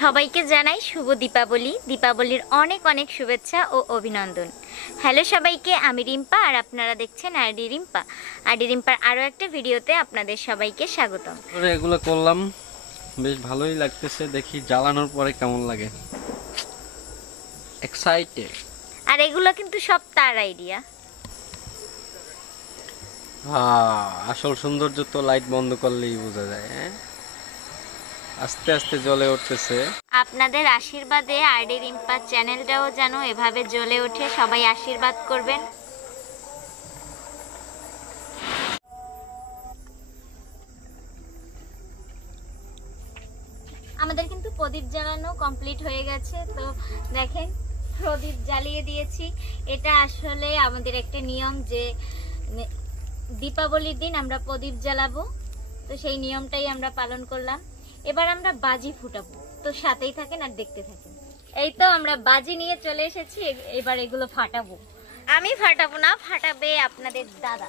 সবাইকে জানাই শুভ দীপাবলি। দীপাবলির অনেক অনেক শুভেচ্ছা ও অভিনন্দন। হ্যালো সবাইকে, আমি রিম্পা আর আপনারা দেখছেন আরডি রিম্পা। আরডি রিম্পার আরও একটা ভিডিওতে আপনাদের সবাইকে স্বাগতম। এগুলো করলাম, বেশ ভালোই লাগতেছে। দেখি জ্বালানোর পরে কেমন লাগে। এক্সাইটেড। আর এগুলো কিন্তু সব তার আইডিয়া। আসল সৌন্দর্য তো লাইট বন্ধ করলেই বোঝা যায়। আস্তে আস্তে জ্বলে উঠতেছে। আপনাদের আশীর্বাদে আরডি রিম্পা চ্যানেলটাও যেন এভাবে জ্বলে ওঠে, সবাই আশীর্বাদ করবেন। আমাদের কিন্তু প্রদীপ জ্বালানো কমপ্লিট হয়ে গেছে। তো দেখেন, প্রদীপ জ্বালিয়ে দিয়েছি। এটা আসলে আমাদের একটা নিয়ম যে দীপাবলির দিন আমরা প্রদীপ জ্বালাবো, তো সেই নিয়মটাই আমরা পালন করলাম। এবার আমরা বাজি ফুটাবো, তো সাথেই থাকেন আর দেখতে থাকেন। এই তো আমরা বাজি নিয়ে চলে এসেছি, এবার এগুলো ফাটাবো। আমি ফাটাবো না, ফাটাবে আপনাদের দাদা।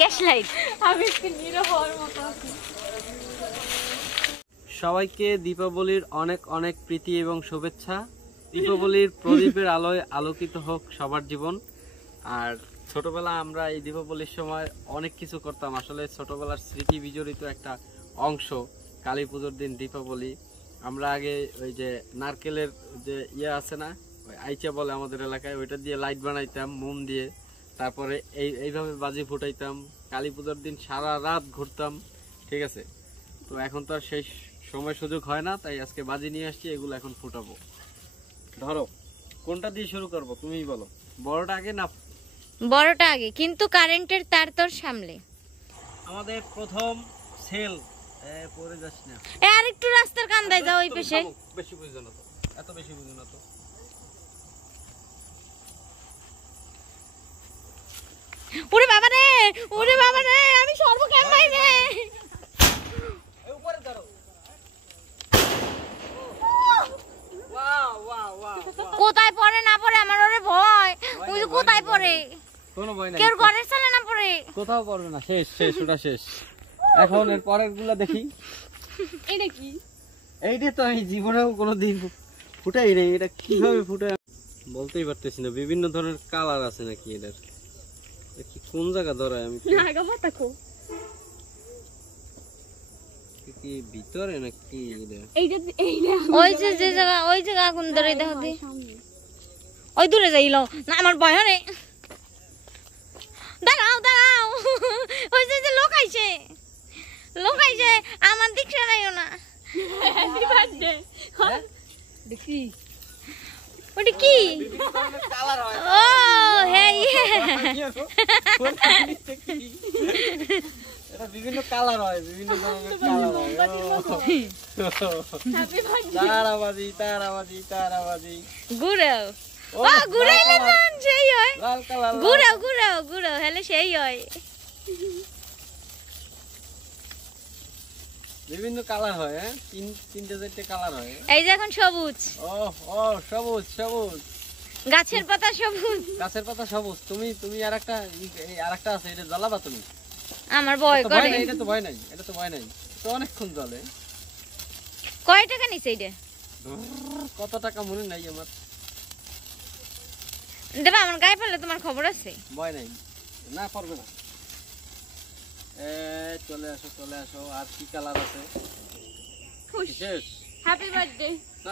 Gas light. আমি একটু নীরব হওয়ার মতো আছি। সবাইকে দীপাবলির অনেক অনেক প্রীতি এবং শুভেচ্ছা। দীপাবলির প্রদীপের আলোয় আলোকিত হোক সবার জীবন। আর ছোটবেলা আমরা এই দীপাবলির সময় অনেক কিছু করতাম। আসলে ছোটবেলার স্মৃতি বিজড়িত একটা অংশ কালী পুজোর দিন দীপাবলি। আমরা আগে ওই যে নারকেলের যে আছে না, ওই আইচা বলে আমাদের এলাকায়, ওইটা দিয়ে লাইট বানাইতাম মোম দিয়ে। তারপরে এইভাবে বাজি ফুটাইতাম। কালী পুজোর দিন সারা রাত ঘুরতাম। ঠিক আছে, তো এখন তো আর সেই সময় সুযোগ হয় না, তাই আজকে বাজি নিয়ে আসছি। এগুলো এখন ফুটাবো। ধরো, কোনটা দিয়ে শুরু করবো তুমিই বলো। বড়টা আগে না? বড়টা আগে, কিন্তু কারেন্টের তার তোর সামনে। আমাদের প্রথম সেল। পরে যাস না, আর একটু রাস্তার কান্দায় যাও, ওই পাশে। বেশি বুঝো না তো, এত বেশি বুঝো না তো। ওরে বাবা রে, ওরে বাবা রে, আমি সর্বজ্ঞান ভাই রে। উপরে ধরো। Wow wow wow. কোথায় পড়ে না পড়ে আমার ওরে ভয়। ওই যে কোথায় পড়ে, কোনো ভয় নাই। কেউ ঘরের সামনে না পড়ে, কোথাও পড়বে না। শেষ শেষ, ওটা শেষ। এখন এর পরের গুলা দেখি। এটা কি? এইটা তো আমি জীবনেও কোনোদিন ফুটাই নেই। এটা কিভাবে ফুটাই বলতেই পারতেছি না। বিভিন্ন ধরনের কালার আছে নাকি এটার? কি কোন জায়গা ধরায় আমি কি ভিতরে নাকি? ওই যে যে জায়গা, ওই জায়গা আগুন ধরে দেখো দি। ওই দূরে যাইলো না, আমার ভয় রে। দাঁড়াও দাঁড়াও, ওই যে যে লোক আইছে, লোক আইছে, আমার দিক সরাইও না। দেখি ওটা কি? ও হ্যাঁ, এটা বিভিন্ন কালার হয়, বিভিন্ন ধরনের কালার হয়। তারাবাজি তারাবাজি তারাবাজি। ঘুরাও, ও ঘুরাইলে তো সেই হয়। লাল কালার। ঘুরাও ঘুরাও ঘুরাও, হলে সেই হয়। বিভিন্ন কালার হয়। তিনটে চারটে কালার হয়। এই যে এখন সবুজ। ও ও সবুজ সবুজ, গাছের পাতা সবুজ। গাছের পাতা সবুজ। তুমি আরেকটা আছে, এটা জ্বালাবা তুমি? আমার ভয় করে। এটা তো ভয় নাই, এটা তো ভয় নাই, তো অনেকক্ষণ জ্বলে। কয় টাকা নিছে এটা? কত টাকা মনে নাই আমার। দেবা, আমার গায়ে পড়লে তোমার খবর আছে? ভয় নাই, না পারবে না। চলে আসো চলে আসো। আর কি কালার আছে? শেষ। Happy birthday.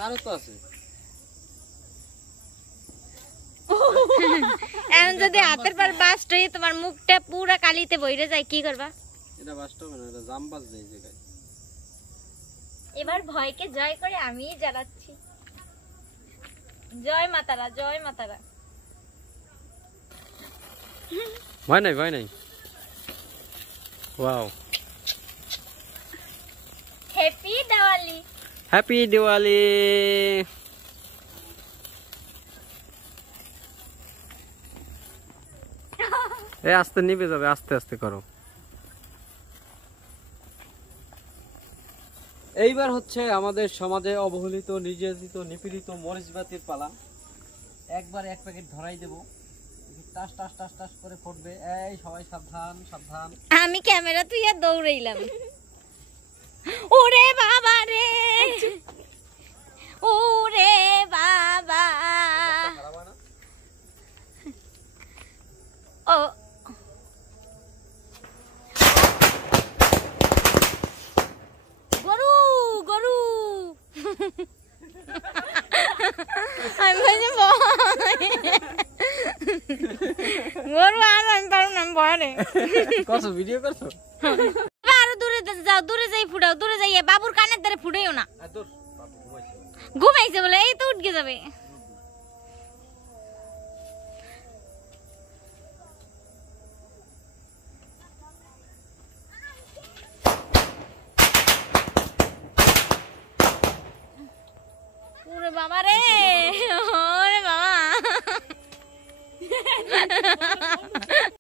আরো তো আছে। এখন যদি হাতের পর বাস্ট হয়ে তোমার মুখটা পুরা কালিতে বইরে যায়, কি করবা? এটা বাস্ট হবে না, এটা জামবাজ দেয় জায়গায়। এবার ভয়কে জয় করে আমিই জ্বালাচ্ছি। জয় মাতারা, জয় মাতারা। ভয় নাই ভয় নাই। Wow, happy Diwali. Happy Diwali. আস্তে নিভে যাবে, আস্তে আস্তে করো। এইবার হচ্ছে আমাদের সমাজে অবহেলিত, নির্যাতিত, নিপীড়িত মরিচবাতির পালা। একবার এক প্যাকেট ধরাই দেবো, টাস টাস টাস টাস করে ফুটবে। এই সবাই সাবধান সাবধান। আমি ক্যামেরা তুই আর দৌড়াইলাম। ওরে বাবা, করছো ভিডিও করছো আরো দূরে যাও, দূরে যাই ফুটাও, দূরে যাইয়ে বাবুর কানের ধারে ফুটাইও না। আর দূর বাবু ঘুমাইছে ঘুমাইছে বলে এই তো উঠকে যাবে।